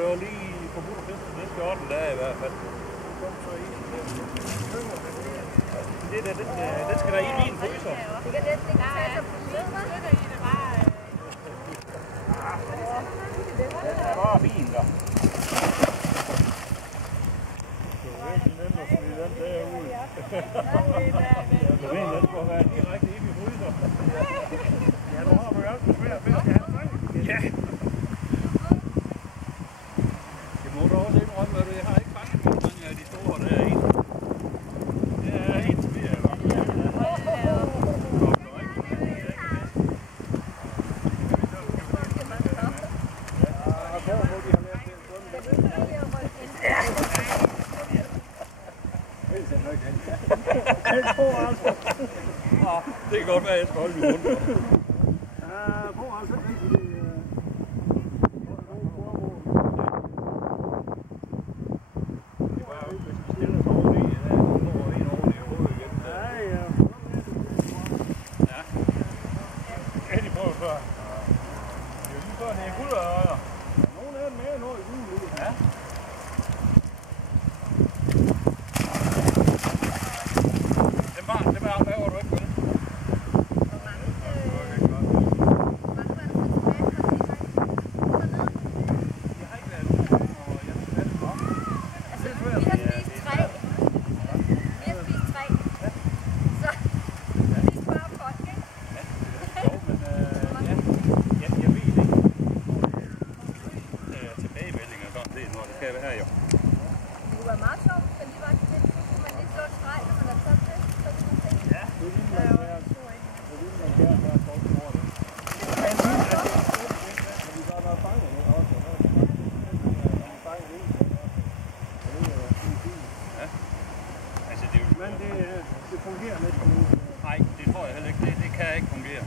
det var lige forbudt at fiske de næste 14 dage i hvert fald. Det der, den skal der i min fryser. Det kan næsten ikke tage sig på sødder. Den er bare fin, der. Det er virkelig nemt at smide den derude. Jeg mener, den må være direkte i min fryser. Ja, nu har vi jo altid svært ved at have den. Ja. Jeg må da også indrømme, at jeg har ikke fanget mange af de store der er i. Det er helt svært. Det kan godt være, at jeg skal holde min mund. Men det fungerer næsten ikke. Nej, det tror jeg heller ikke. Det kan ikke fungere.